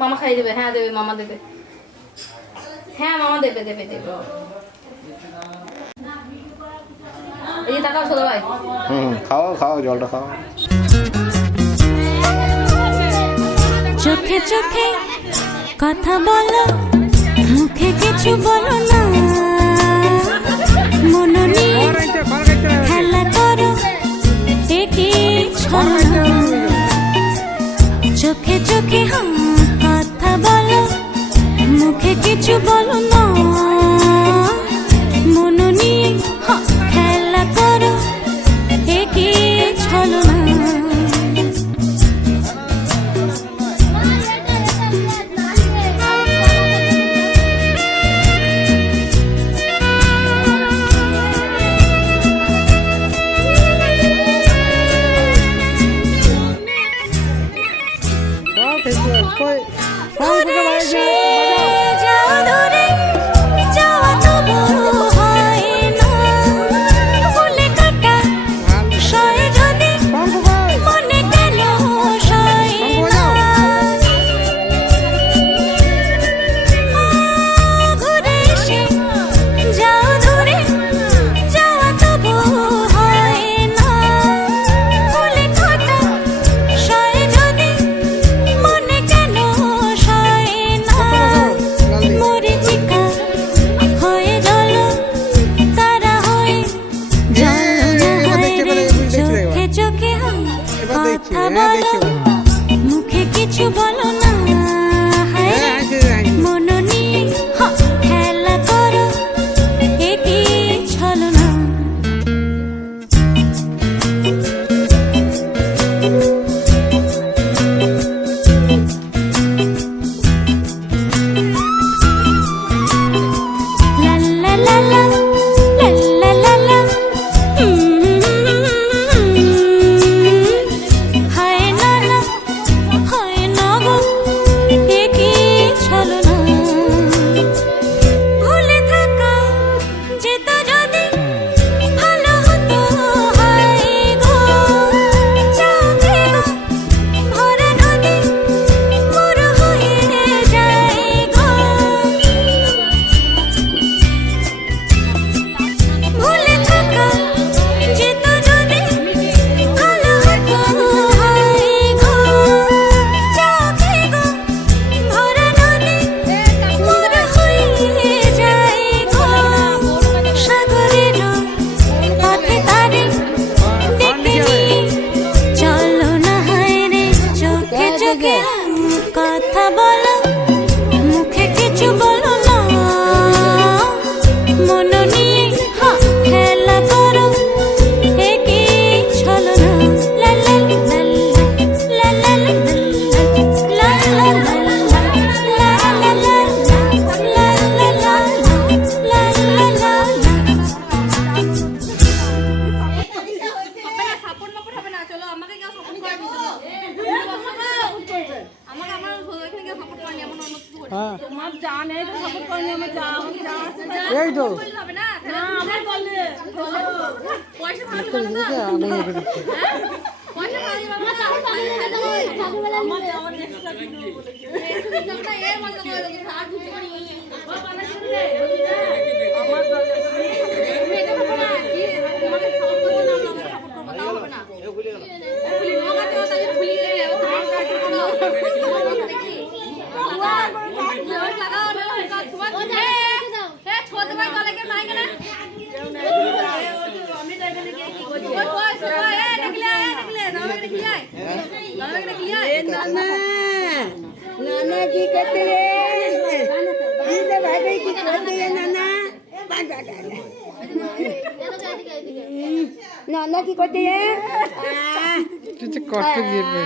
মামা খাইয়ে দেবে, হ্যাঁ দেবে, মামা দেবে, হ্যাঁ মামা দেবে দেবে দেবে। এই তাকাও ছোট ভাই। খাও খাও, জলটা খাও। চোখে চোখে কথা বলো, মুখে কিছু বলো না, মন নিয়ে খেলা করো, একই ছলনা। চোখে চোখে কথা বলো, মুখে কিছু বলো না, মন নিয়ে খেলা করো, একই ছলনা। মুখে কিছু বলো না, মন নিয়ে খেলা করো, একই ছলনা। কথা বলো, মুখে কিছু বলো না, মন নিয়ে খেলা করো, একই ছলনা। লা লা লা লা লা লা লা তোমার জানে তো সাপোর্ট করেনি, আমার যা এই তো না আমার বললে পয়সা ভালো করে দিতে আমি রেখে দিচ্ছি। পয়সা ভালো আমার যাওয়ার এক্সট্রা কিছু বলেছে এই মত করে আর কিছু করি বাবা না শুনলে আমার বললে তুমি এটা বলো না কি তোমাকে সাপোর্ট করতে না আমরা সাপোর্ট করব না হবে না ভুলি লোকা তো তাই ভুলি গেলে তোমার কাছে কোনো দেখি লাগাও না তোমার এ ছোট ভাই বলে কে নাই কেন আমি তাই বলে কি করছি ওই এ দেখলে দাও দেখলে এ নানা नाना की करते रे इधर भाई की करते हैं नाना बागा डाला नाना की करते हैं तुझे कॉस्ट गिर पे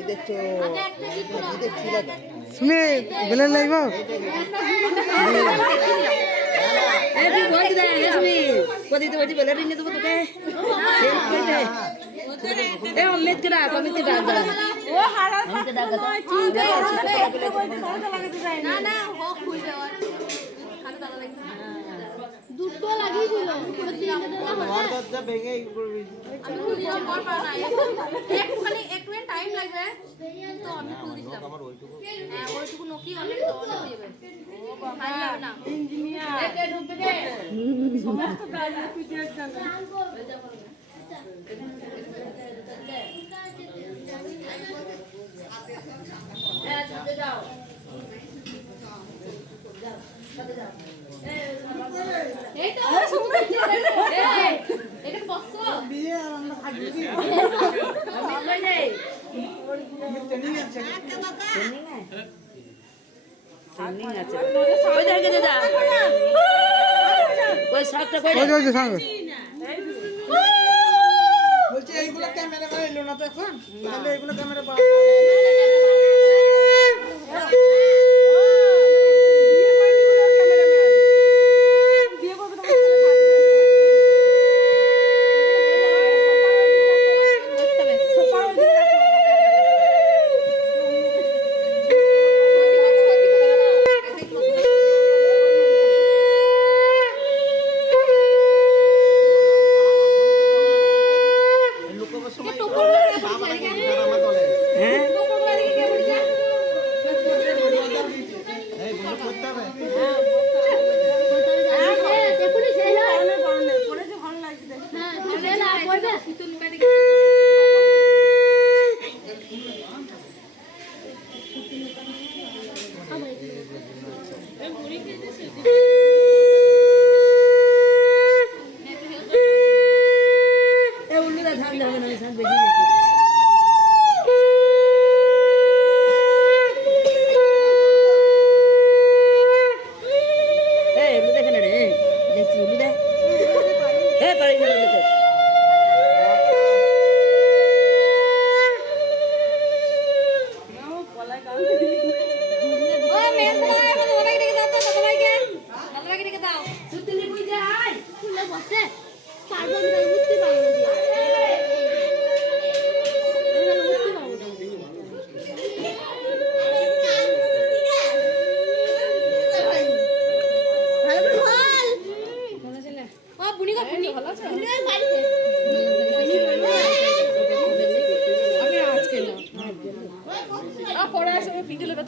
इधर तो इधर चिला सुने बोले लाइव ए भी बोल दे इसमें कोदी तो वजी बोले रही ने तो के ए अमित के डाल ओ हारा हमके डाल ना ना हो खुल जाओ खाते दादा लगी দুটো লাগিয়েছিল और दस भেঙে আমি খুল দিলাম পর পর না একটুখানি একটু টাইম লাগবে তো আমি খুল দিলাম আমার ওইটুকু হ্যাঁ ওই কি অনেক তো অনেক হয়ে যাবে ও বাবা না ইঞ্জিনিয়ার এ ঢুকবে রে সমস্ত কাজ তুই চেক কর যাও এই তো এটা বসো বিয়ে আমরা ভাগি আমি কই যাই ট্রেনিং আছে ওই দেখে যা ওই সাতটা কই ওই যে সামনে বলছি এইগুলো ক্যামেরা করে এলো না তো এখন তাহলে এইগুলো ক্যামেরা পাওয়া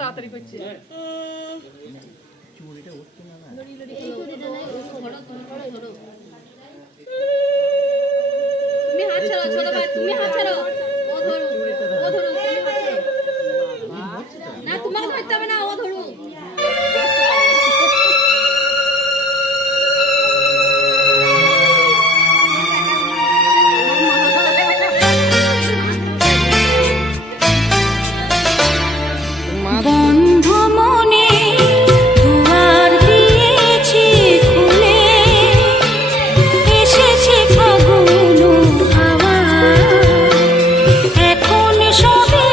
তাড়াতাড়ি করছে তুমি হাত ছাড়ো ছোট ভাই তুমি হাত ছাড়ো ও ধরো ও ধরো তুমি হাত ছাড়ো না তোমাকে ধরতে হবে না ও ধরো বন্ধ মনে দুয়ার দিয়েছি খুলে, এসেছে ফাগুন হাওয়া, এখন সবে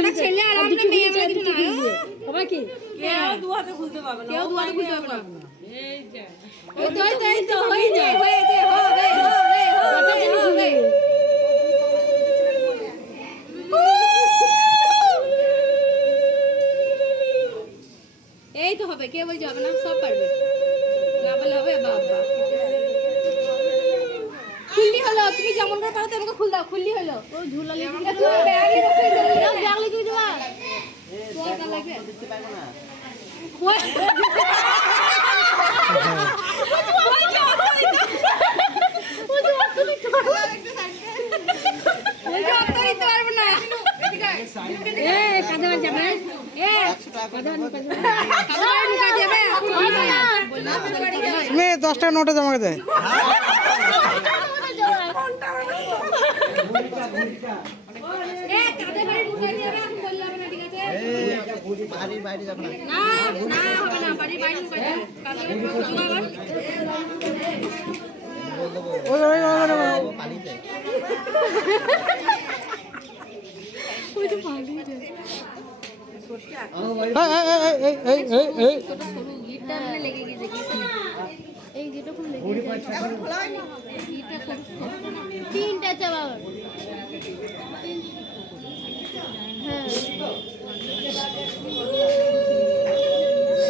ওটা ছেলে আর আমরা মেয়ে আমরা কিছু না হবে কি কেউ দু হাতে খুলতে পারবে না এই তো হয়েছে হবে এই তো হবে কে বলছে হবে না সব পারবে না বলে হবে বাবা খুললি হলো তুমি যেমন করে পারো তেমন করে খুল দাও খুললি হলো ও ঝুলালি তুমি ব্যাগে বসে দাও ব্যাগলি তুই দাও তোটা লাগবে দেখতে পাবো না তুমি 10 টাকা নোটে জমা করে দেয় তিনটা চাবা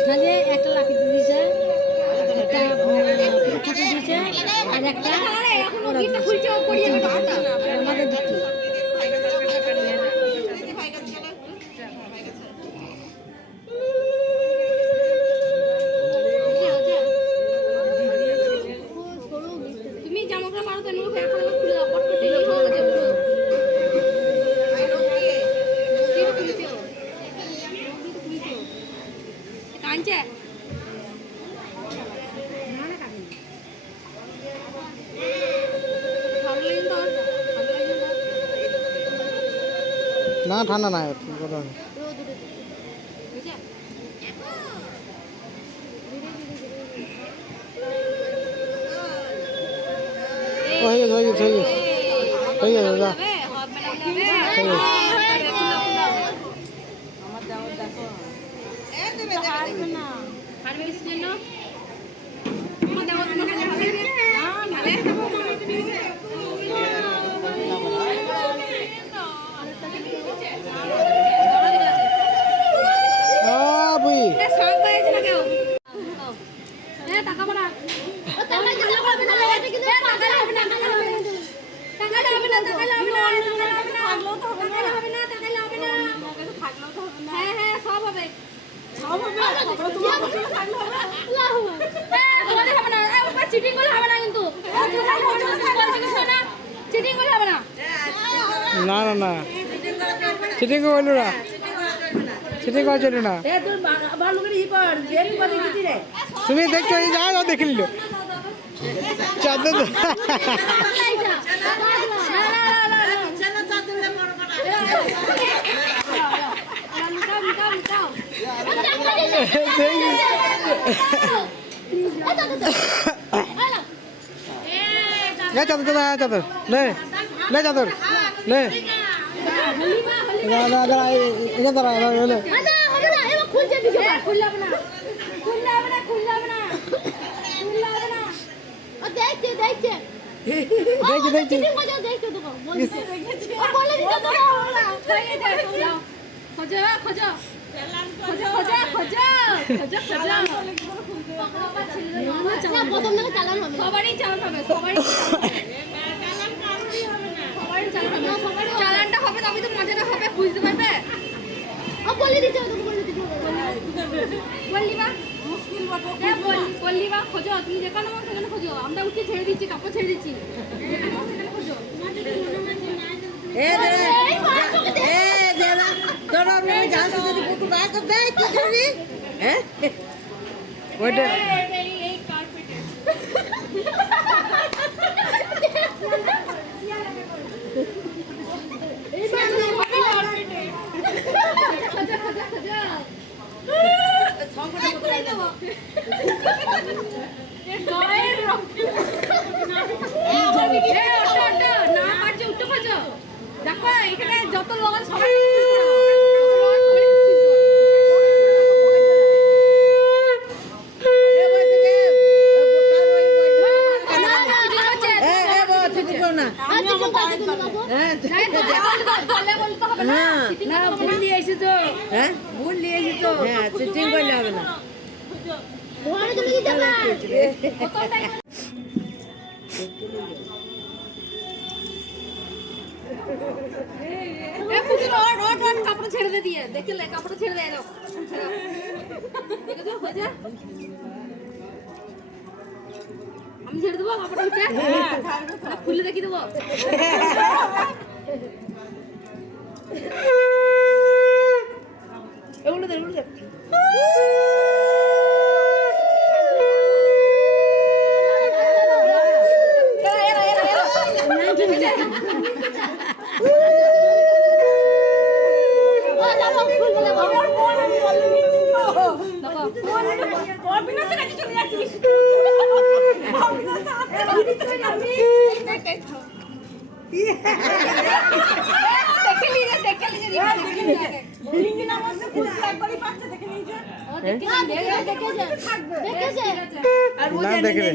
তাহলে একটা লাকি দিয়েছে একটা ছোট দিয়েছে আর একটা আমাদের দুটো তুমি যেমন করে মারো তেমন করে এখন খুলে দাও পট করে হয়ে গেছে কাঞ্চে না ঠান্ডা না হয়ে গেছে দাদা বুই চিটিং করলে হবে না কিন্তু চিটিং করলে হবে না না না না চিটিং করলো না চিটিং করা চলো না তুমি দেখছো এই যাও দেখে নিল চাঁদে চাদর চাদর লে লে চাদর লে সবারই চালান হবে চালানটা হবে তবে তো মজাটা হবে বুঝতে পারবে বললি বা খোঁজো তুমি যেখানে সেখানে খোঁজো আমরা উঠে ছেড়ে দিচ্ছি কাপড় ছেড়ে দিচ্ছি খোঁজো ওইটা এই কার্পেটে দেখো এখানে যত লোক সবাই না ভুল নিয়ে এসেছো, হ্যাঁ ভুল নিয়ে এসেছো। হ্যাঁ চিটিং করলে হবে না। ঘরে তুমি দিতে না কাপড় ছেড়ে দে দিয়ে দেখলে কাপড় ছেড়ে দে এরকম দেখেছো হয়েছে আমি ছেড়ে দেবো কাপড় হচ্ছে খুলে দেখি দেবো এগুলো দে, এগুলো দে। না দেখে রে।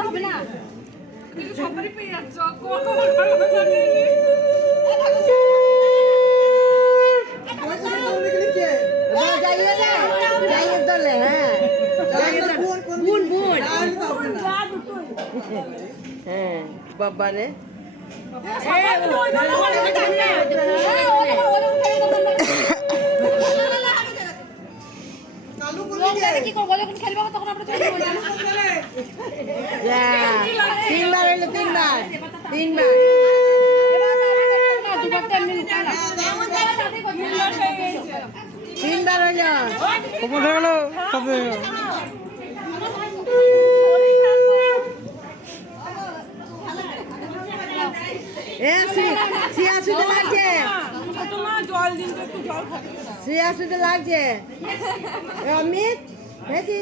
হবে না যাইয়ে দলে হ্যাঁ বুন বুন হ্যাঁ বাবারে কি করবো যখন খেলবো তখন আমরা চলে যাবো যা তিনবার হইলো তিনবার তিনবার হইলো কমন হয়ে গেল তবে শিয়াশুতে লাগছে জল দিন তো একটু জল খাবে শিয়াশুতে লাগছে অমিত দেখি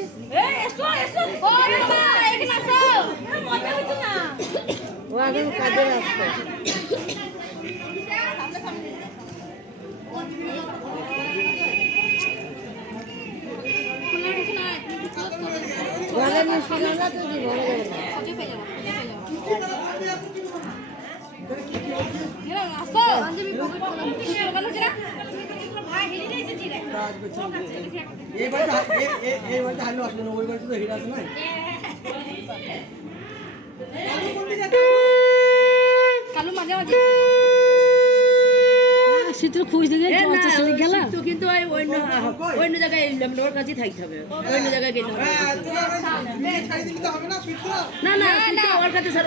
ও এখন কাজে আসছে ঘরে মিশে না তো ঘরে কালু মাঝে মাঝে শীতের খুঁজ দিকে গেল কিন্তু অন্য জায়গায় ওর কাছেই থাকতে হবে অন্য জায়গায় গেলে না না না ওর কাছে স্যার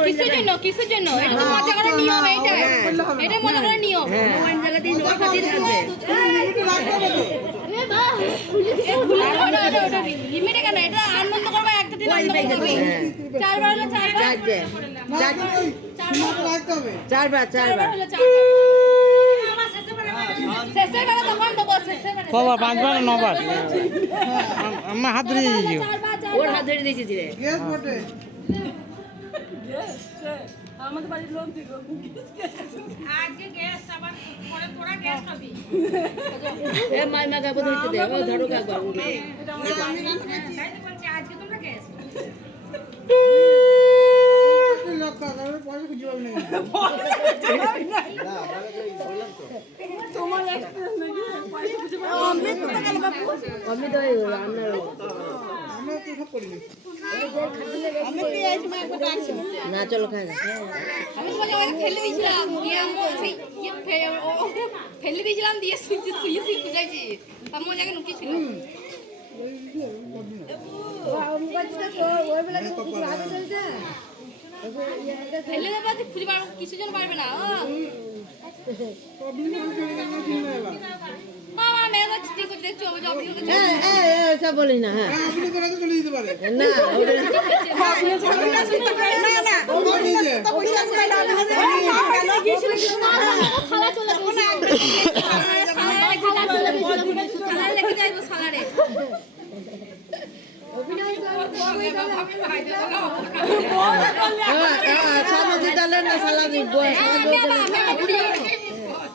কিসের জন্য এটা তো মজা করার নিয়ম এইটাই এটাই মজা করার নিয়ম অন্য জায়গাতেই ওর কাছেই থাকবে লিমিটে কেন এটা আনন্দ করবে একটা দিন আনন্দ করবে চারবার হলো চারবার চারবার শেষে বেলা তখন দেবো শেষে বেলা কবার পাঁচবার না নবার আমার হাত ধরে দিয়েছি ওর হাত ধরে দিয়েছি রে আমাদের বাড়ির লোক দিল আজকে গ্যাস আবার পরে তোরা গ্যাস খাবি এ মাই মা গাবো ধরতে দে ও ধরো কা গরম দিয়ে তাই তো বলছি আজকে তোমরা গ্যাস তোমার এক্সপিরিয়েন্স নাকি আমি তো রান্নার না চলো খাই না আমি তোমাকে ওই ফেলে দিয়েছিলাম দিয়ে আমি সেই ফেলে দিয়েছিলাম দিয়ে শুয়ে শুয়ে খুঁজাইছি আমি মজাকে লুকিয়েছিল ফেলে দেবো খুঁজে পারবো কিছু জন পারবে না মামা মেয়ে তো ঠিক করতে দেখছো আমি জব করতে সব বলিস না হ্যাঁ না রেখে যাইবো সালারে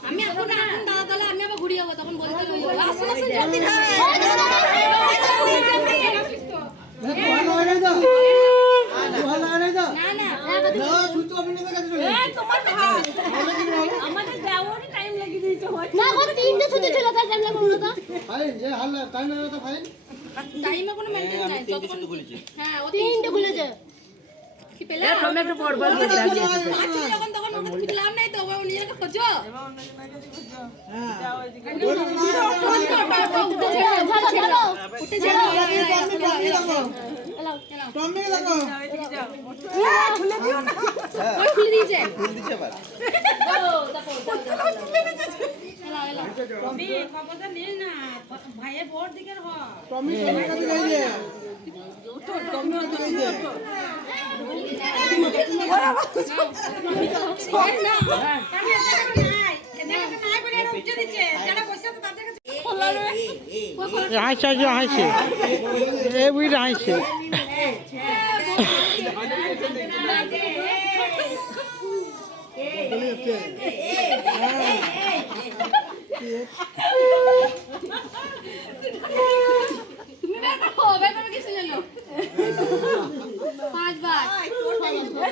আমি এখন দাদা তাহলে আমি আবার ঘুরিয়ে যাবো তখন বলতে না না তোমার ভাই আমাদের দেওয়ারই টাইম লাগিয়ে দিয়েছে না ও তিনটে ছুটি ছিল তার টাইম লাগলো না ভাই যে হাল্লা টাইম না তো ভাই টাইমে কোনো মেইনটেইন নাই যতক্ষণ হ্যাঁ ও তিনটে খুলেছে কি পেলে টমেটো পড় বল যখন তখন ওকে দিলাম নাই তো ও নিজেকে খোঁজো টমি লাগো খুলে দিও না ওই খুলে দিয়েছে টমি খবরটা নিয়ে না ভাইয়ের বোর দিকের হ টমি টমি কাছে যাই যে হাসছে হাসছে এই বুড়িটা হাসছে তুমি বের করো বের করো কিছু জানো 5 বার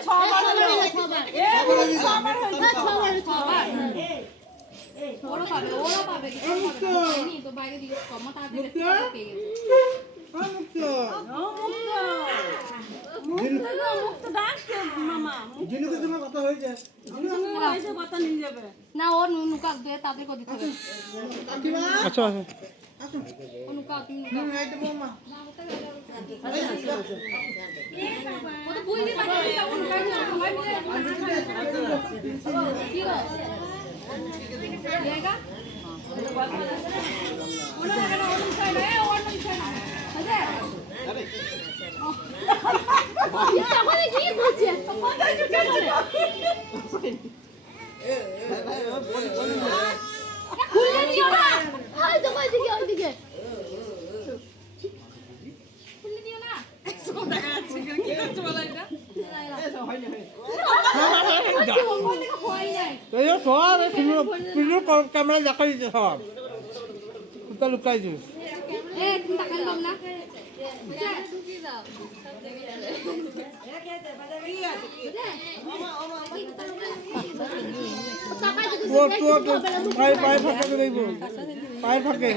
6 বার ওরা পাবে নি তো বাইরে দিকে কম তাড়াতাড়ি পেয়ে গেছে মুক্ত ডাকছে মামা জিনুকে তোমার কথা হয়েছে এসে কথা নিয়ে যাবে না ও নুকা দিয়ে তাদের কো দিতে হবে কাকিমা আচ্ছা আচ্ছা ও নুকা তুমি নুকা এই তো বৌমা ও তো বুঝলি পারে ও নুকা সবাই মিলে কি গো দেगा ওনা কেন ওন সাইড এ ওন সাইড আছে আরে তখন কি করছে কথা চুকে বলে খুলে দিও না ওই তো ওইদিকে খুলে দিও না সব দেখা যাচ্ছে কি করছে বলা এটা এই সব পিলু ক্যামেরা দেখাই দিচ্ছে সব কোথায় লুকাই দিস এ তুমি তাকালাম না ঢুকিয়ে দাও পায়ের ফাঁকে দেখবো পায়ের ফাঁকে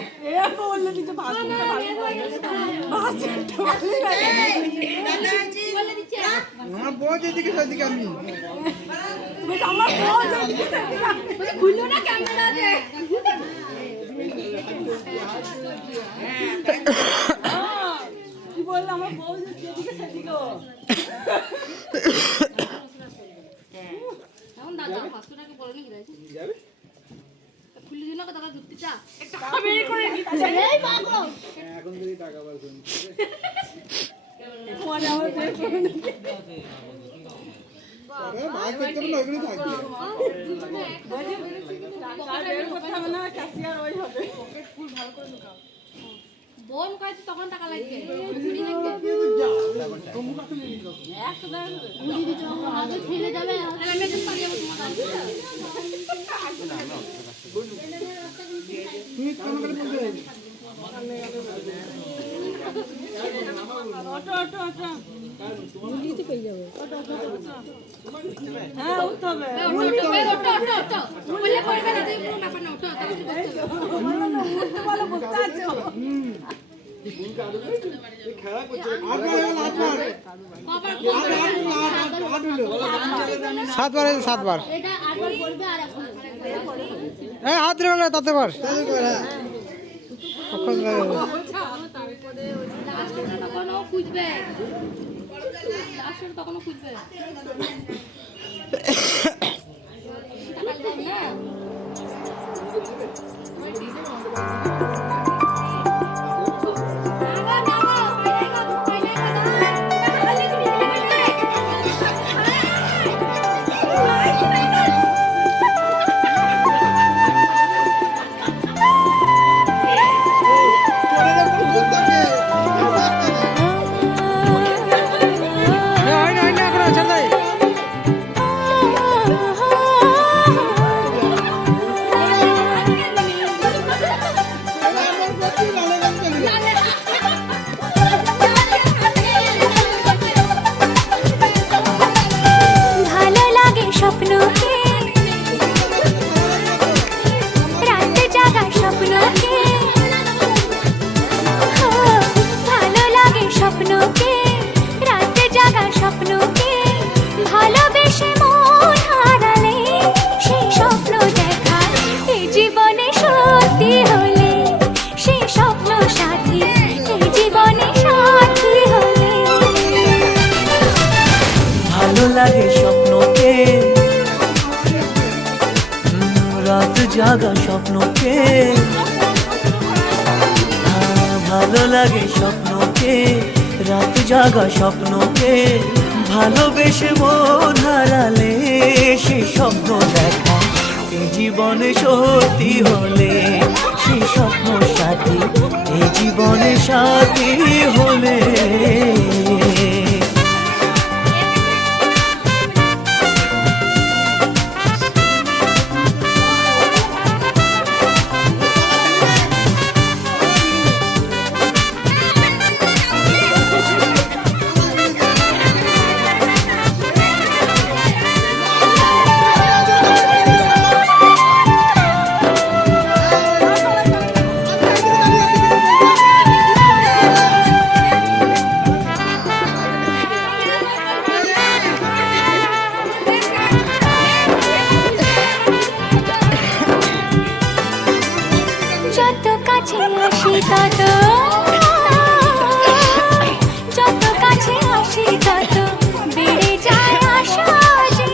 বউ যেদিকে সেদিকে আমি খুললো না ক্যামেরা যে কি বললাম আমার বউ যেদিকে সেদিকে এখন দাদা 500 টাকা বলো নাকি রাইছে যাবে খুলে দিও না দাদা দুধটা একটা বের করে দিচ্ছে এই পাগল এখন যদি টাকা বার করুন তোমার আমার বের করে নিতে ভাই করতে না ওইগুলো থাকবে আর বের করতে হবে না ক্যাশিয়ার ওই হবে ফুল ভালো করে লুকাও বোন কইছে তখন টাকা লাগবে চুরি লাগবে মুড়ি দিতে আগে ফেলে যাবে তাহলে আমি একটু পারিয়ে তোমার কাছে তুমি কেমন করে বলতে অটো অটো অটো মুড়িতে পেয়ে যাবে হ্যাঁ উঠতে হবে ওটো বলে করবে না তুই কোনো ব্যাপার না ওটো ভালো বুঝতে আছো খেলা করছে আবার 7 বার এটা 8 বার করবে আর এখন এই হাত রে বলে তাতে পার কখন তখন ও খুঁজবে লাস্টের তখন ও খুঁজবে টাকা দেন না স্বপ্নকে, রাত জাগা স্বপ্নকে, ভালো লাগে স্বপ্নকে, রাত জাগা স্বপ্নকে, ভালোবেসে মন হারালে সে স্বপ্ন দেখা এ জীবনে সত্যি হলে, সে স্বপ্ন সাথী এ জীবনে সাথী হলে। যত কাছে আসি তত বেড়ে যায় আশা যে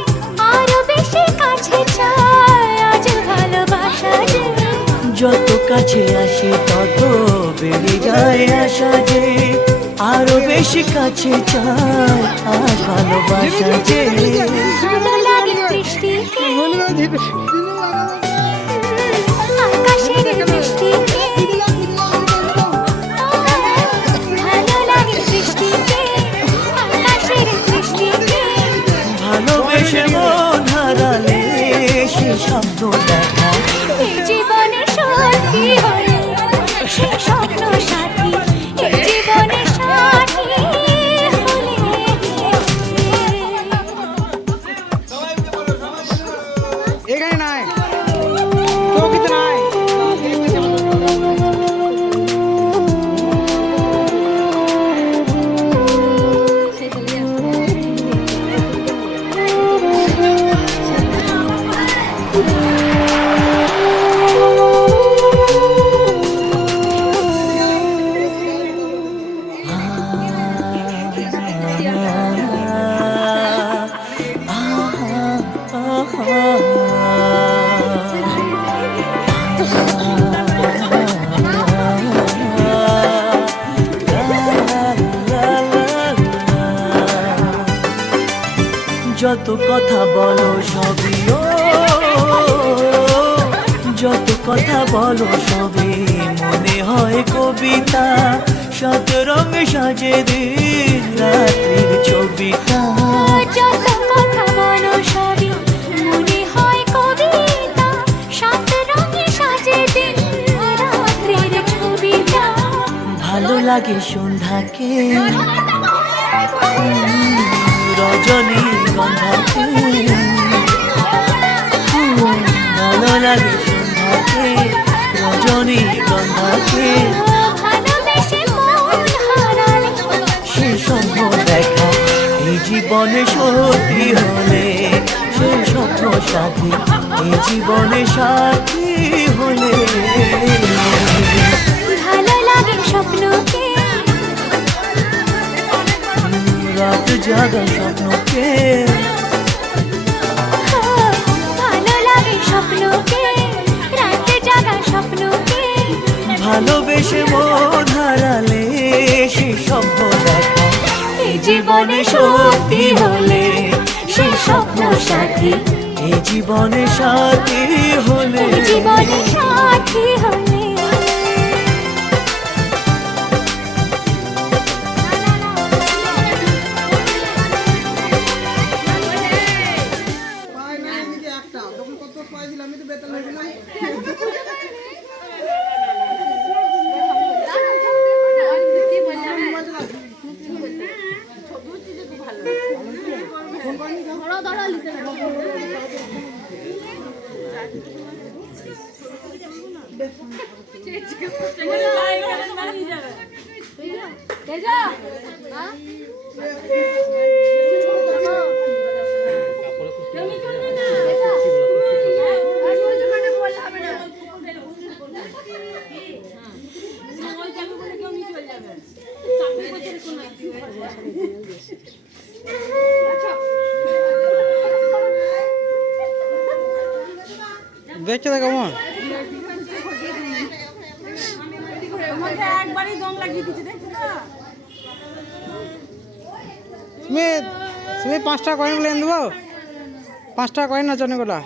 আরো বেশি কাছে চাই আজ ভালোবাসা যে। যত কাছে আসি তত বেড়ে যায় আশা যে আরো বেশি কাছে চাই আজ ভালোবাসা যে। ভালো লাগে বৃষ্টিকে, আকাশের বৃষ্টিকে, ভালো লাগে বৃষ্টিকে, আকাশের বৃষ্টিকে, ভালোবেসে মন হারালে সে স্বপ্ন দেখা এই জীবনে সত্যি হলে সে স্বপ্ন সাথী, এই জীবনে সাথী হলে। এখানে নাই চৌকিতে নাই। যত কথা বলো সবই ও, যত কথা বলো সবই মনে হয় কবিতা, শত রঙ সাজে দিন রাত্রির ছবিটা। যত কথা বলো সবই মনে হয় কবিতা, সাত রঙে সাজে দিন রাত্রির ছবিটা। ভালো লাগে সন্ধ্যাকে, রজনী গন্ধাকে, ভালো লাগে সন্ধ্যাকে, রজনী গন্ধাকে, ভালোবেসে মন হারালে সে স্বপ্ন দেখা এই জীবনে সত্যি হলে, সে স্বপ্ন সাথী এই জীবনে সাথী হলে। ভালো লাগে স্বপ্নকে, রাত জাগা স্বপ্নকে, ভালো লাগে স্বপ্নকে, রাত জাগা স্বপ্নকে, ভালোবেসে মন হারালে সে স্বপ্ন দেখা এই জীবনে সত্যি হলে, সে স্বপ্ন সাথী এই জীবনে সাথী হলে। এই জীবনে সাথী হলে। পায় না এদিকে একটা তখন কত পাইছিলাম, আমি তো বেতন হয়েছিলাম। দেখছো তো কেমন? তোমাকে একবারই দম লাগিয়ে দিচ্ছে, দেখছো না? তুমি 5 টাকা কয়েন গুলো এনে দেবো? 5 টাকা কয়েন আছে অনেকগুলা।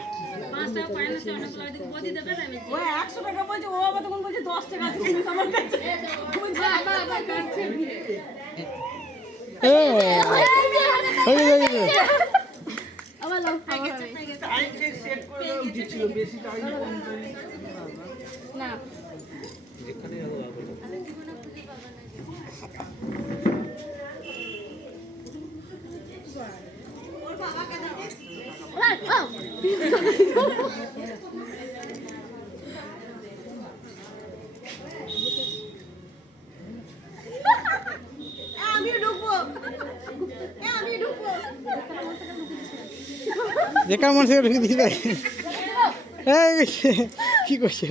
ও 100 টাকা বলছে, ও আবার তখন বলছে 10 টাকা আছে কিন্তু আমার কাছে। আবার লাও না যেখানে মনে থেকে ঢুকে দিতে কি করছে?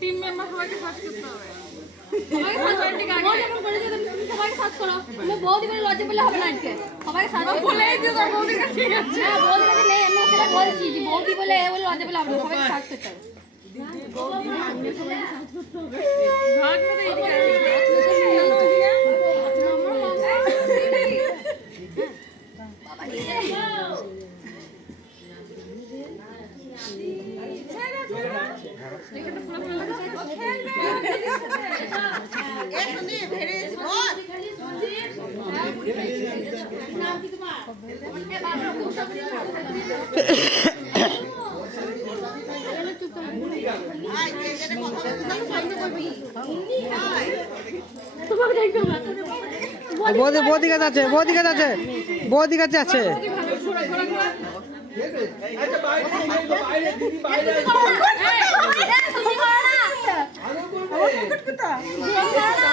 টিম মেম্বার সবাইকে সার্চ করতে হবে। বৌদি বলে লজ্জা পেলে হবে না আজকে সবাই বলেই দিও তোর বৌদির কাছে ঠিক আছে। বৌদি কাছে নেই আমি সেটা বলছি যে বৌদি বলে এ বলে লজ্জা পেলে হবে না সবাই সার্চ করতে হবে ভাগ করে এদিকে বৌদি কাছে আছে, বৌদি কাছে আছে, বৌদি কাছে আছে।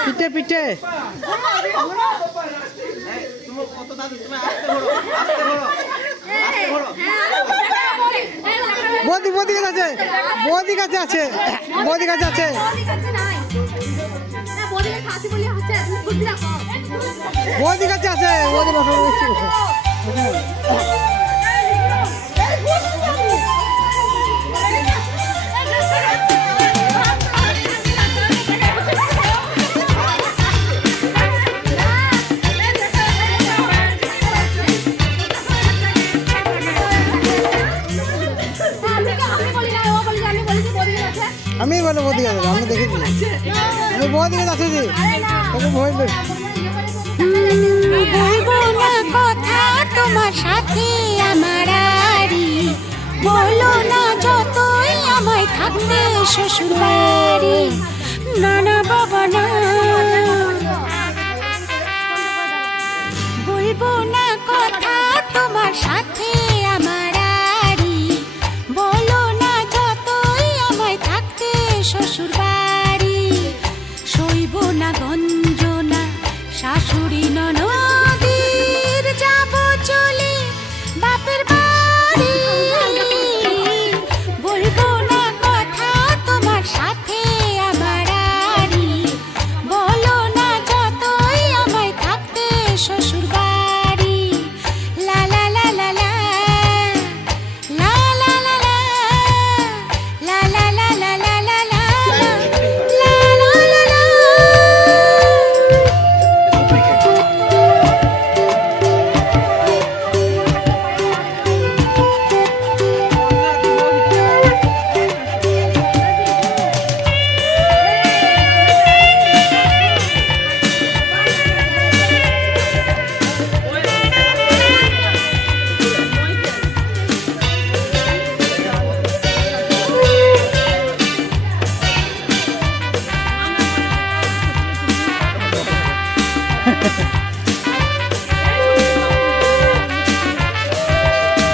পিঠে পিঠে বৌদি বৌদি কাছে আছে, বৌদি কাছে আছে, বৌদি কাছে আছে। বৌদি কাছে আছে, বৌদি আমি বলে বৌদি কাছে আমি দেখেছি, আমি বৌদি কাছে আছি তোকে ভয় পেয়ে। বলবো না কথা তোমার সাথে আমার আরি, বলো না যতই আমায় থাকতে শ্বশুর বাড়ি। না না বাবা না, বলবো না কথা তোমার সাথে আমার আরি, বলো না যতই আমায় থাকতে শ্বশুর বাড়ি। সইব না গঞ্জনা শাশুড়ি ননদের, যাব চলে বাপের বাড়ি। বলবো না কথা তোমার সাথে আমার আরি, বলো না যতই আমায় থাকতে শ্বশুর বাড়ি। লা লা লা লা লা লা লা লা লা লা লা লা লা লা লা লা লা লা লা।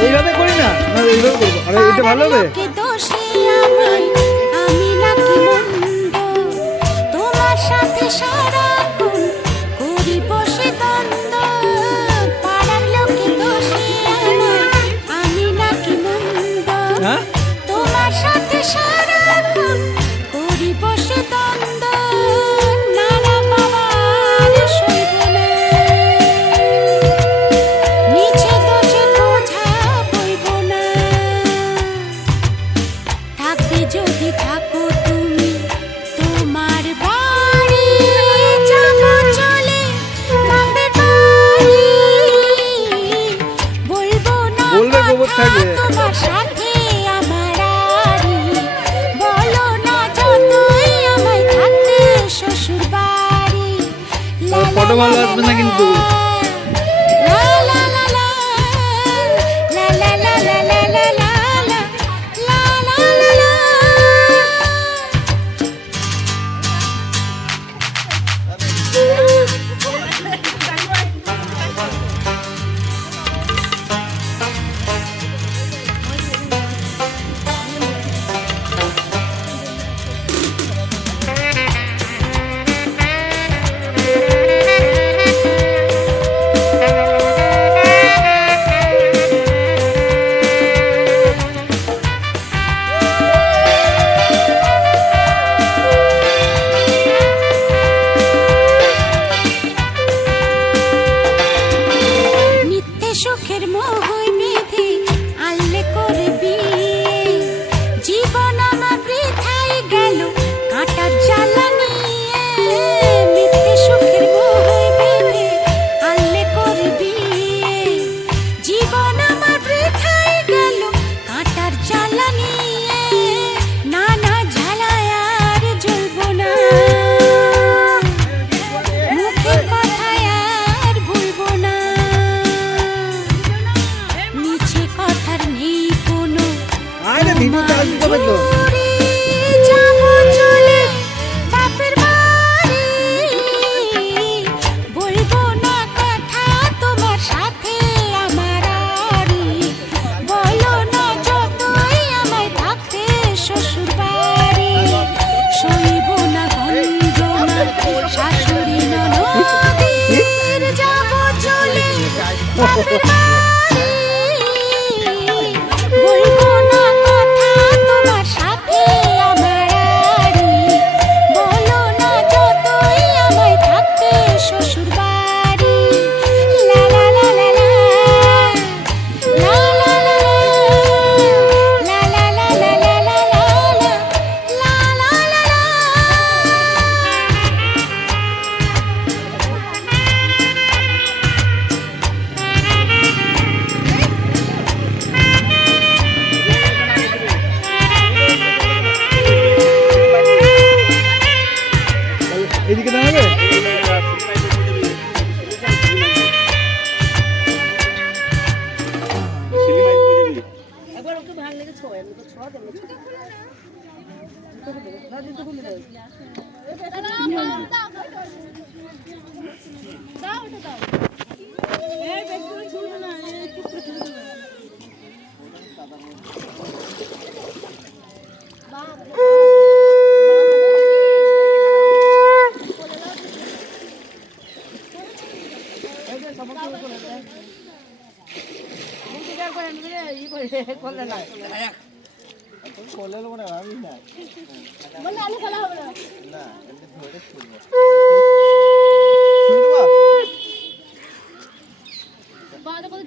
এইভাবে করি না, না এইভাবে করবো। আরে এটা ভালো হবে। লোকে দোষী আমায়, আমি নাকি মন্দ, তোমার সাথে সারাক্ষণ চন্দন নানা বাবার সইব না, মিছে দোষে বোঝা বইব না। থাকবে যদি থাকো তুমি তোমার বাড়ি, যাবো চলে বাপের বাড়ি। বলবো না বলবে গোবর কথা থাকবে। তোমার সাথে আমার আড়ি, বলো না যতই আমায় থাকতে শ্বশুর বাড়ি। তোমার ফটো ভালো আসবে না কিন্তু। লা লা লা লা, লা লা লা লা লা লা লা, লা লা লা লা। নিত্যে সুখের মোহই বেঁধে আনলে করে বিয়ে, জীবন আমার বৃথায় গেল কাঁটার জ্বালা নিয়ে। নিত্যে সুখের মোহই বেঁধে আনলে করে বিয়ে, জীবন আমার বৃথায় গেল কাঁটার জ্বালা নিয়ে। নানা ঝালায় আর জ্বলব না, মুখের কথায় আর ভুলবো না। মিছে কথার নেই কোনো আরে ভিডিও চালু করবে তো। দূরে যাবো চলে বাপের বাড়ি, বলবো না কথা তোমার সাথে আমার আড়ি। বলো না যতই আমায় থাকতে শ্বশুর বাড়ি, সইব না গঞ্জনা শাশুড়ি ননদের। যাবো চলে বাপের বাড়ি, বলবো না কথা তোমার সাথে আমার আড়ি। বলো না যতই আমায় থাকতে শ্বশুর বাড়ি। লা লা লা লা লা, লা লা লা লা, লা লা লা লা লা লা লা, লা লা লা লা। এদিকে দাঁড়াবে। একবার ওকে ভাঙ লেগে ছোঁয়, আমি তো ছোঁয়া দেবো। এই বেশি করে ছুঁড়বে না, এই একটু করে ছুঁড়বে না।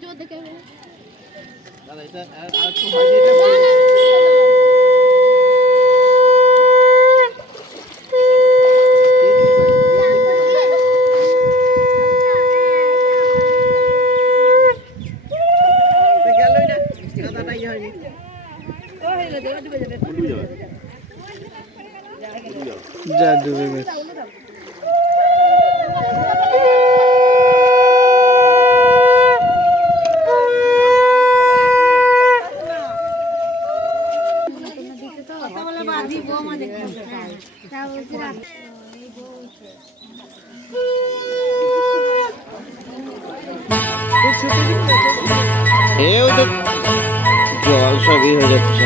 জোর দেখে যা ডুবে গেছে। এও তো জল সবই হয়ে যাচ্ছে।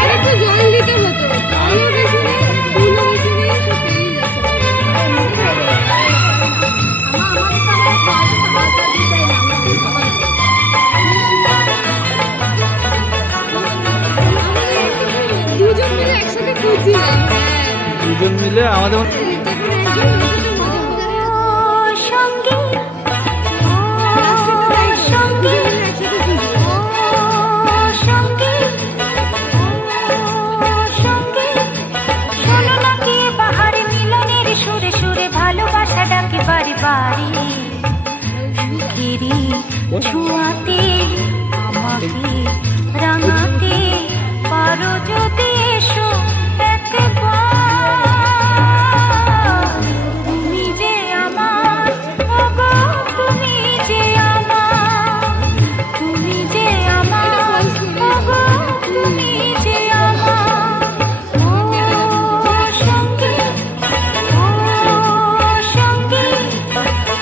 আরেকটু জল একসাথে খুঁজি দুজন মিলে আমাদের সঙ্গে সঙ্গে সঙ্গে সঙ্গে শোনো না কি বাহার মিলনের সুরে সুরে ভালোবাসা ডাকে বাড়ি বাড়ি গিরি ছুঁয়াতে আমাকে রাঙাতে পারো যদি এসো একবার তুমি যে আমার ওগো তুমি যে আমার তুমি যে আমার ওগো তুমি যে আমার ও সঙ্গে ও সঙ্গে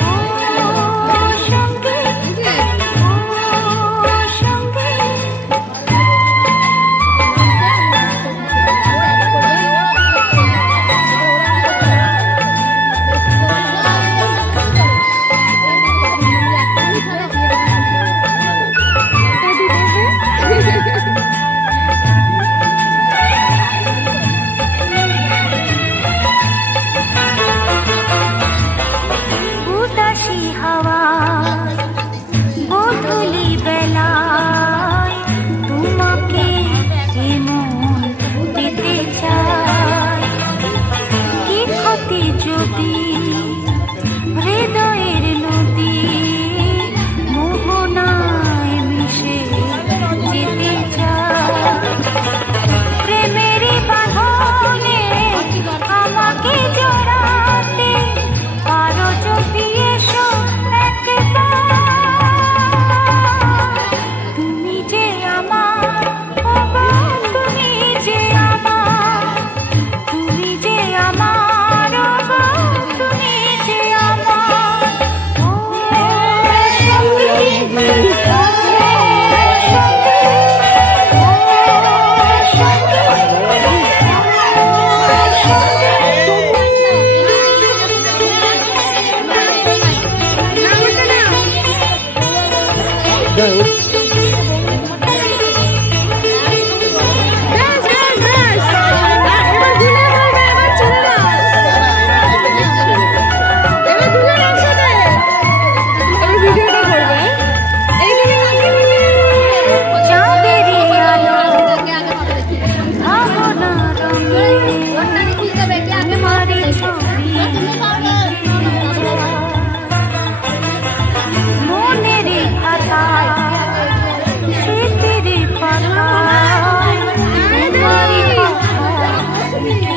ও সঙ্গে ও সঙ্গে উদাসী হাওয়া গোধূলি বেলায় তোমাকে এমন পেতে চাই কি ক্ষতি যদি হৃদয়ের নদী মোহনায় মিশে যেতে চাই প্রেমেরই বাঁধনে আমাকে জড়াতে পারো যদি এসো একবার তুমি যে আমার ওগো তুমি যে আমার তুমি যে আমার ওগো তুমি যে আমার ও সঙ্গী চাঁদেরই আলো ভাবনা রঙে তোমারই ছবি মনের খাতায় স্মৃতির পাতায় তোমারই কথা লিখে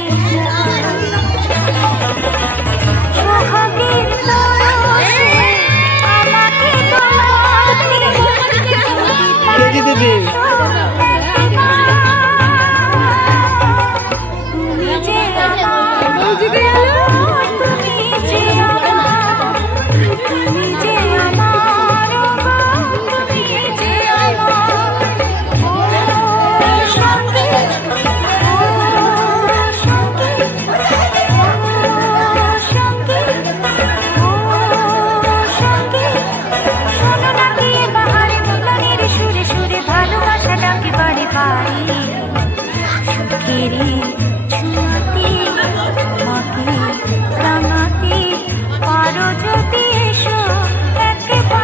সোহাগের তরসে আমাকে কে জিতেছে? তুমি যে আমার তুমি যে আমার তুমি যে আমার ওগো তুমি যে আমার ও সঙ্গে ও সঙ্গে ও সঙ্গে ও সঙ্গে শোনো না কি বাহারে মিলনের সুরে সুরে ভালোবাসা ডাকে বাড়ি বাড়ি সুখেরই ছুঁয়াতে আমাকে রাঙাতে পারো যদি এসো একবার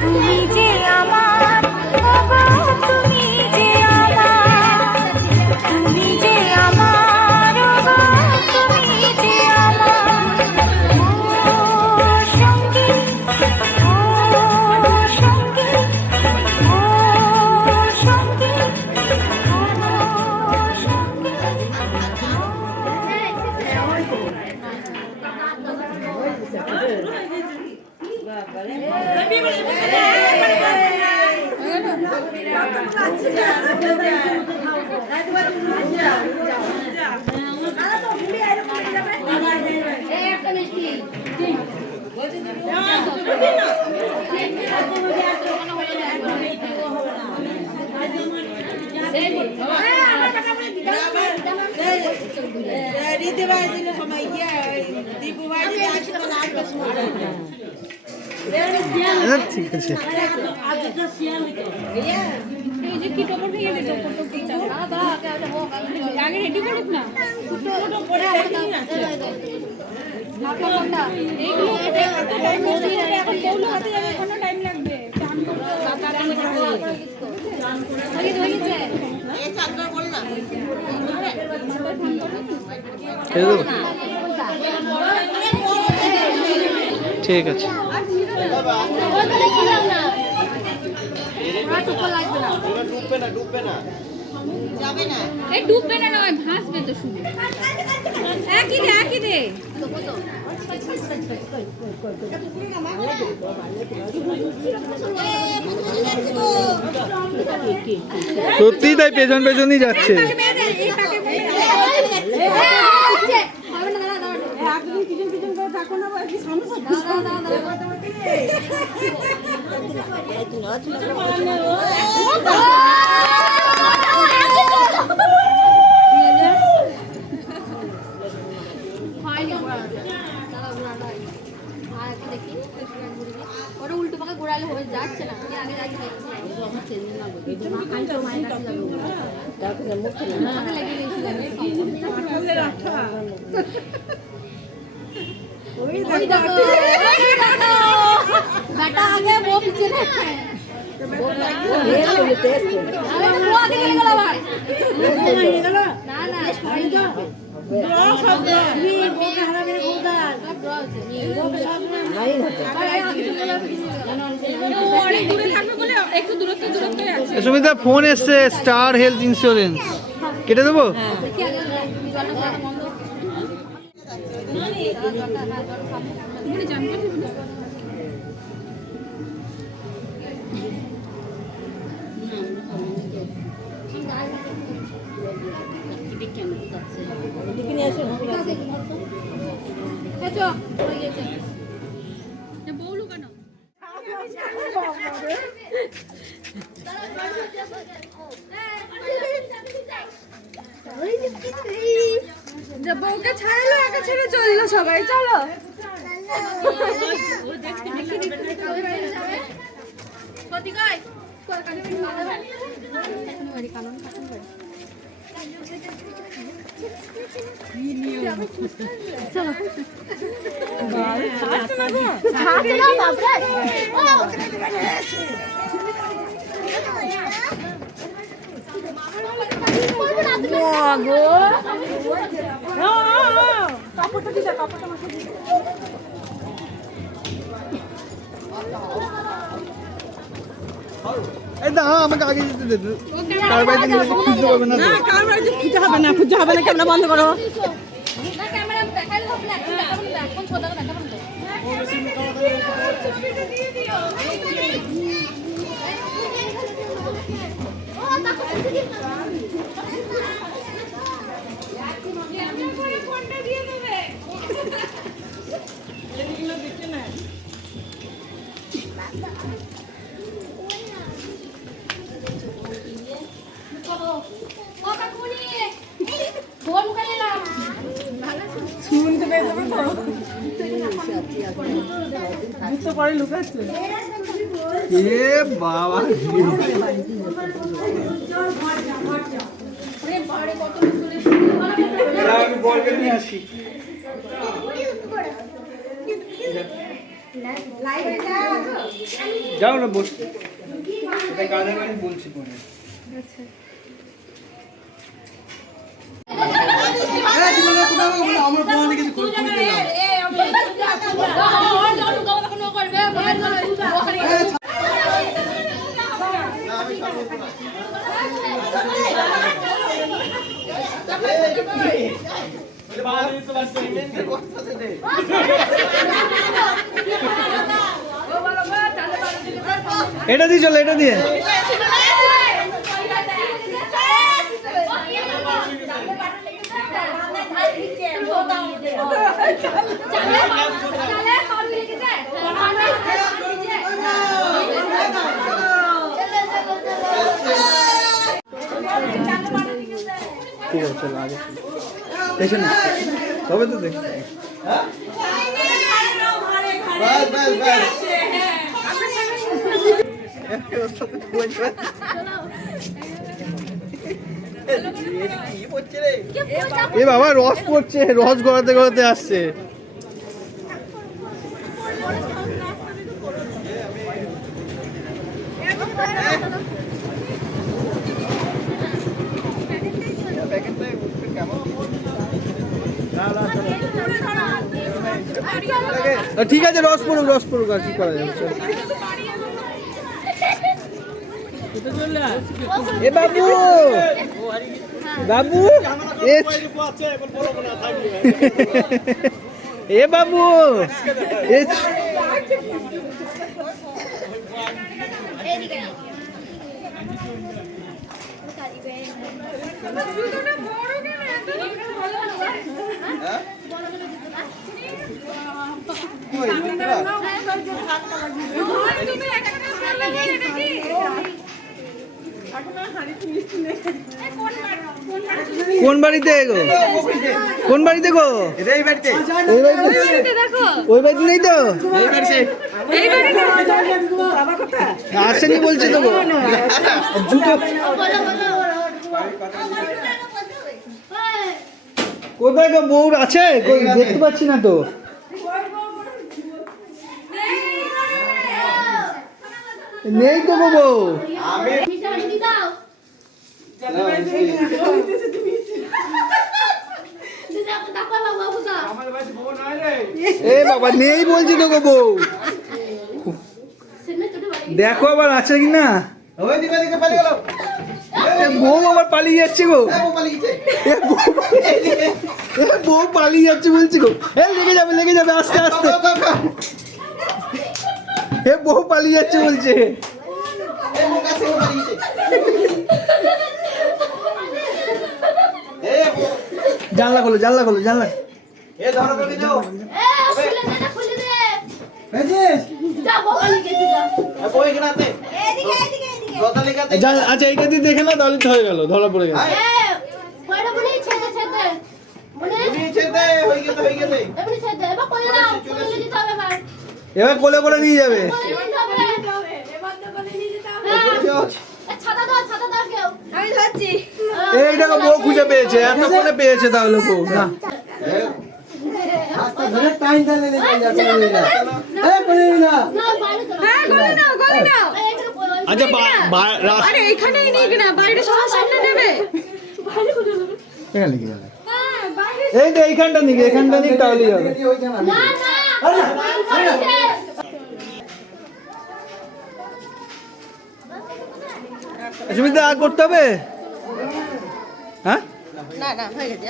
তুমি যে আমার ওগো তুমি যে আমার তুমি যে আমার ওগো তুমি যে আমার ও সঙ্গী ও সঙ্গী ও সঙ্গী ও ঠিক আছে। আগে রেডি করুক না এইগুলো টাইম এখন পৌলো হাতে যাবে এখনো টাইম লাগবে ঠিক আছে এই ডুববে না নয় ভাসবে তো শুধু একই দে সত্যি তাই পেছন পেছনই যাচ্ছে ওটা উল্টো পাকে ঘোরালে হয়ে যাচ্ছে না আগে যাচ্ছে बेटा आगे वो पीछे ना সুমিতা ফোন এসছে স্টার হেলথ ইন্স্যুরেন্স কেটে দেবো বউকে ছাড়লো একা ছেড়ে চললো সবাই চলো আমাকে আগে যেতে দে কার বাড়িতে নিয়ে খুঁজতে হবে না কার বাড়িতে খুঁজে হবে না ক্যামেরা বন্ধ করো না ক্যামেরা দেখাইলে হবে না এখন ছোট দেখা বন্ধ শুনতে পেয়ে যাবে তো পরে লুকাচ্ছে এ বাবা আমি বলকে নিয়ে আসি যাও না বস এটা কাজের আমি বলছি পরে আমার বোন কিছু করে এটা দিয়ে চলো এটা দিয়ে ঠিক আছে চলো আগে পেছনে তবে তো দেখ এ বাবা রস পড়ছে, রস গড়াতে গড়াতে আসছে। ঠিক আছে, রস পড়ুক আর কি করা যাচ্ছে। এ বাবু বাবু এ বাবু কোন বাড়িতে গো? কোন বাড়িতে গো? এই বাড়িতে। ওই বাড়িতে নেই তো? আসেনি বলছে তো গো। কোথায় গো বউর আছে? দেখতে পাচ্ছি না তো। নেই তো গো বউ। এ বাবা নেই বলছি তো গো বউ। দেখো আবার আছে কি না। বউ আবার পালিয়ে যাচ্ছে গো। বউ পালিয়ে যাচ্ছে বলছি গো। লেগে যাবে আস্তে আস্তে। বউ পালিয়ে যাচ্ছে বলছে। জানলা খোলো। আচ্ছা এইটা দিয়ে দেখে না, তাহলে হয়ে গেল, ধরা পড়ে গেল। এবার কোলে করে নিয়ে যাবে। এইটাকে বউ খুঁজে পেয়েছে, এতক্ষণে পেয়েছে তাহলে বউ না। আচ্ছা এখানেই নিয়ে কিনা বাইরে সবার সামনে নেবে। এই তো এইখানটা নিক তাহলেই হবে। সুবিধা আর করতে হবে? হ্যাঁ না হয়ে গেছে।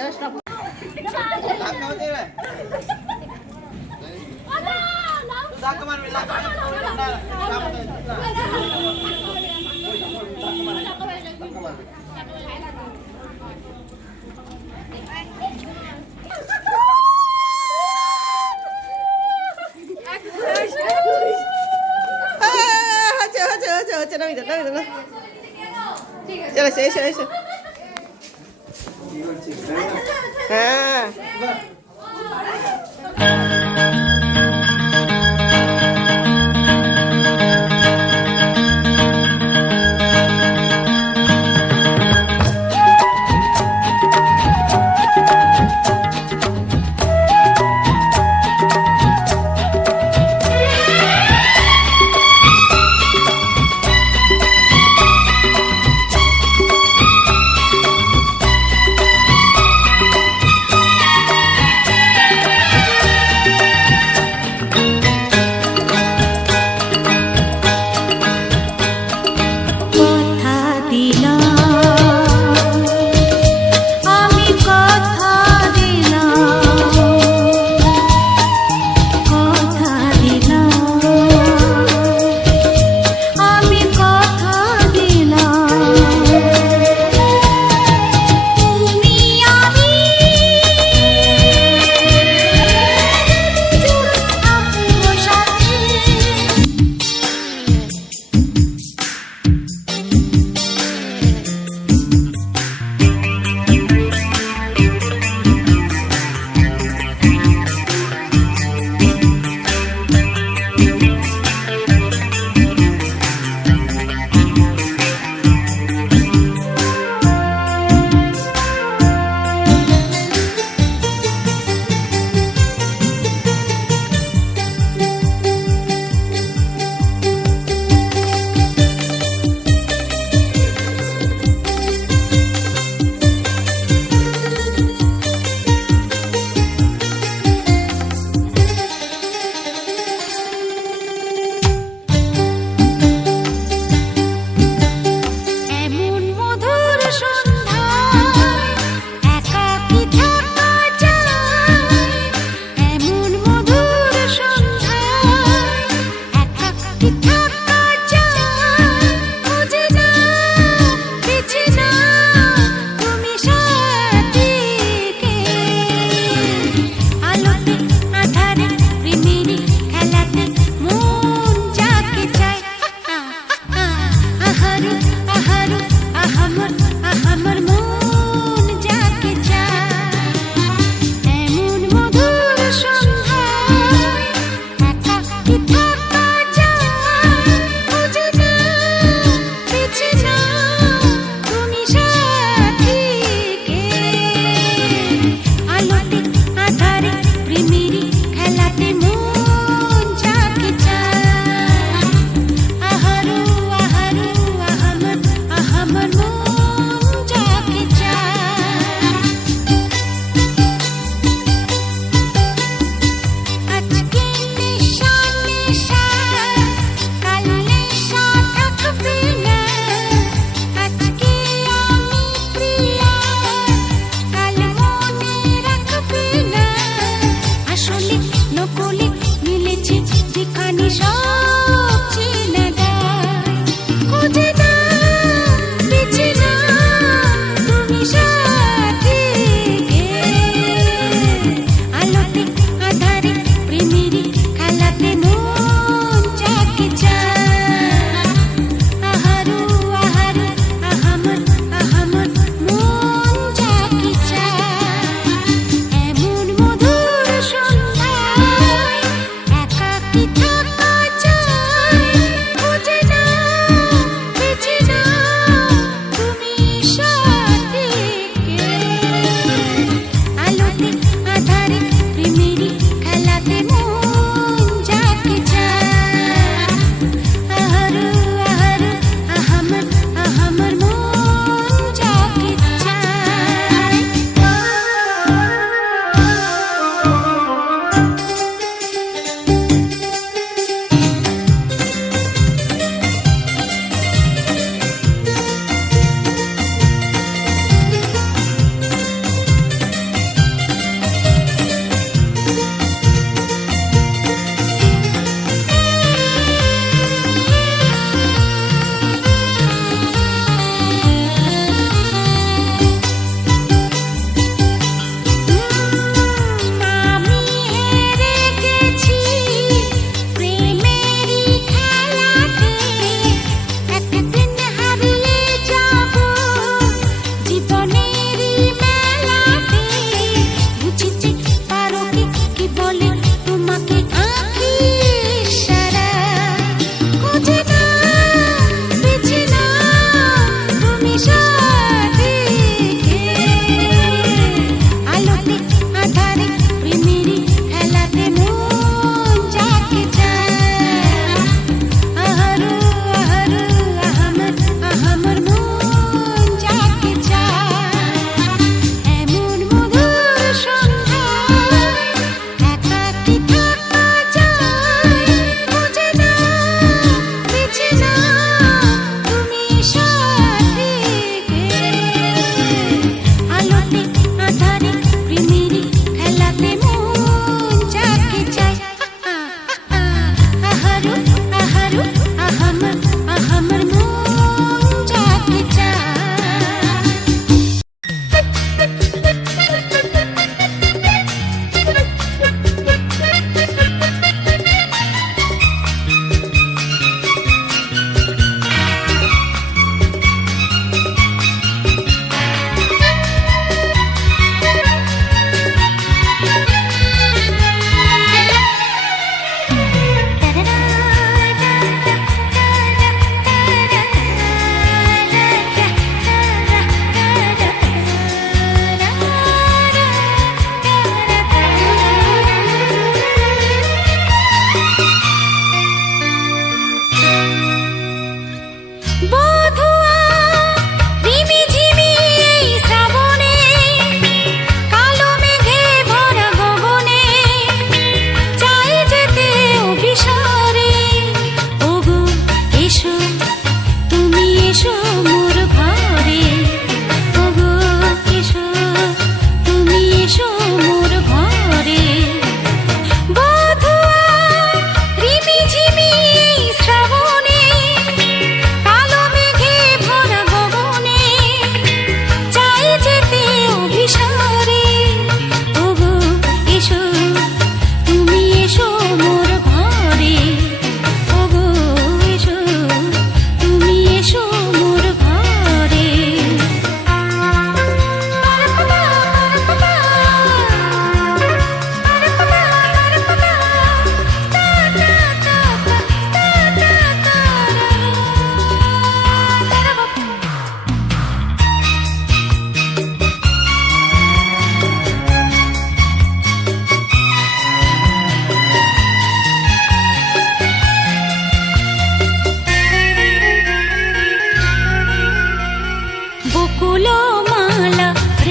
হ্যাঁ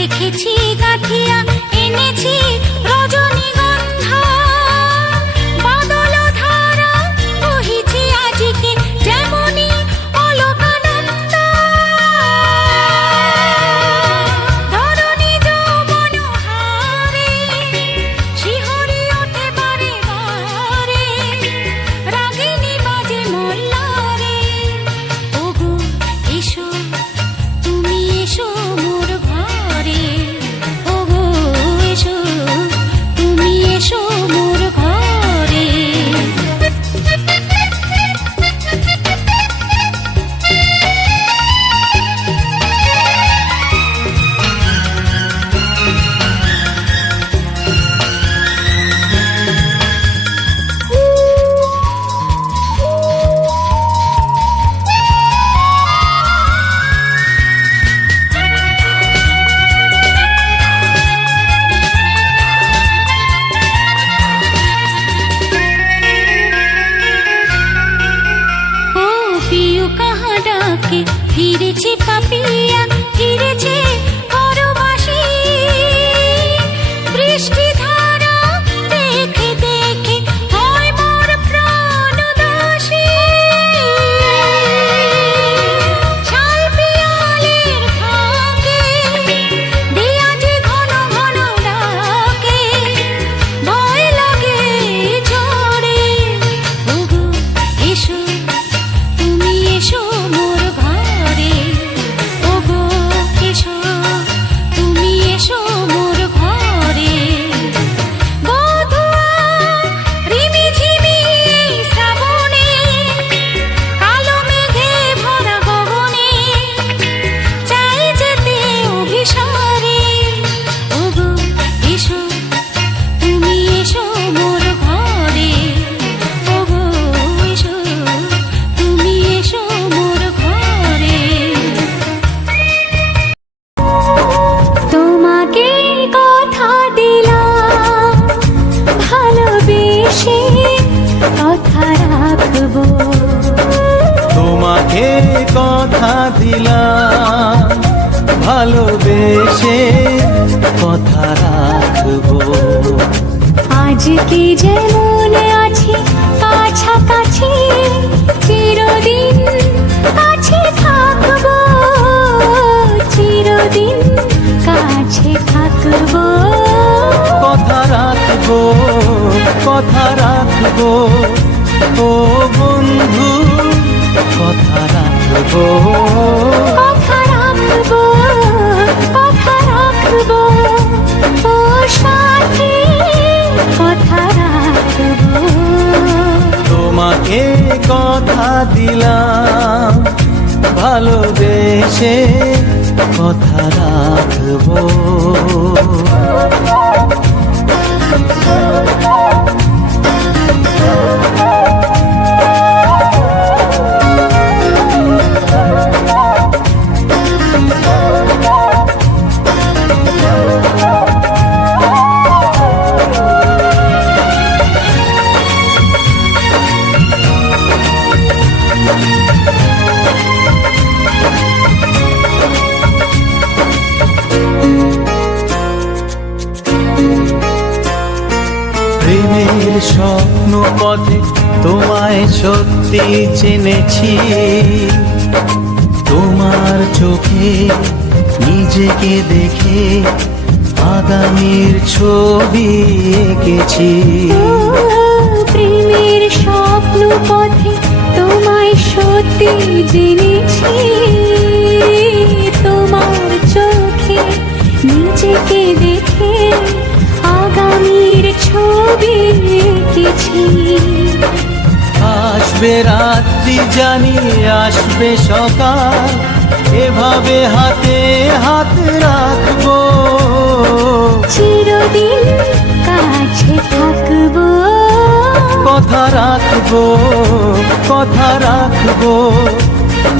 রেখেছি গাঁথিয়া এনেছি রজনীগন্ধা বাদল ধারা বহিছি আজকে যেমনি অলকানন্দা ধরণী যৌবন হারে শিহরি ওঠে বারে বারে রাগিনী বাজে মল্লারে ওগো এসো তুমি এসো মোর ঘরে ওগো এসো তুমি এসো মোর ঘরে ও পিউ কাহা ডাকে ফিরেছে পাপিয়া ফিরেছে পরবাসী বৃষ্টি ধারা দেখে দেখে হয় মোর প্রাণ দাসী শাল পিয়ালের ফাঁকে দিয়া যে ঘন ঘন ডাকে ভয় লাগে ঝড়ে ওগো এসো তুমি এসো মোর ঘরে ওগো এসো তুমি এসো মোর ঘরে বধুয়া রিমিঝিমি শ্রাবণে কালো মেঘে ভরা গগনে চাই যেতে অভিসারে ওগো এসো তুমি এসো মোর ঘরে ওগো এসো তুমি এসো মোর ঘরে তোমাকে কথা দিলাম ভালোবেসে কথা রাখবো তোমাকে কথা দিলাম ভালোবেসে কথা রাখবো আজকে যেমন আছি কাছাকাছি চিরদিন কাছে থাকবো চিরদিন কাছে থাকবো কথা রাখবো কথা রাখবো ও বন্ধু কথা রাখবো কথা রাখবো কথা রাখবো ও সাথী কথা রাখবো তোমাকে কথা দিলাম ভালোবেসে কথা রাখবো প্রেমের স্বপ্ন পথে তোমায় সত্যি চিনেছি তোমার চোখে নিজেকে দেখে আগামীর ছবি এঁকেছি প্রেমের স্বপ্ন পথে তোমায় সত্যি জেনেছি তোমার চোখে নিজেকে দেখে আগামীর ছবি এঁকেছি আসবে রাত্রি জানি আসবে সকাল এভাবে হাতে হাত রাখবো চিরদিন কাছে থাকবো কথা রাখবো কথা রাখবো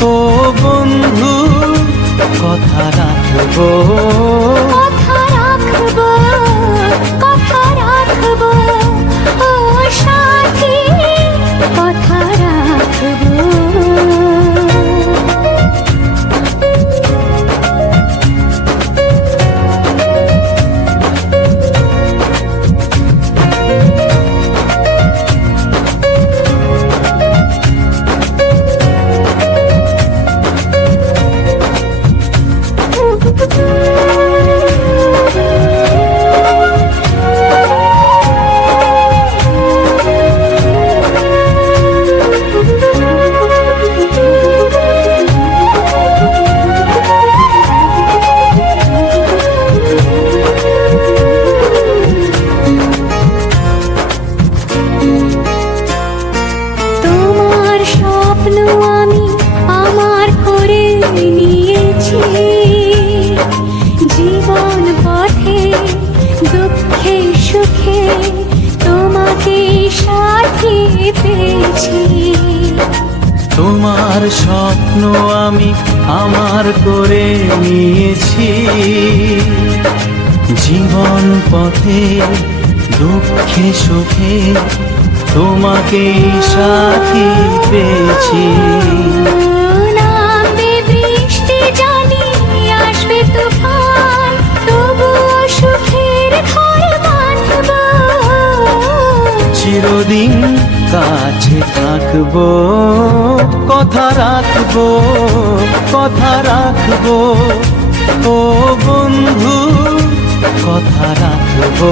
ও বন্ধু কথা রাখবো কথা রাখবো কথা রাখবো ও সাথী কথা রাখবো স্বপ্ন আমি আমার করে নিয়েছি, জীবন পথে দুঃখে সুখে তোমাকেই সাথী পেয়েছি। নামবে বৃষ্টি জানি আসবে তুফান, তবুও সুখের ঘর বাঁধব। চিরদিন কাছে থাকবো, কথা রাখবো, কথা রাখবো, ও বন্ধু কথা রাখবো।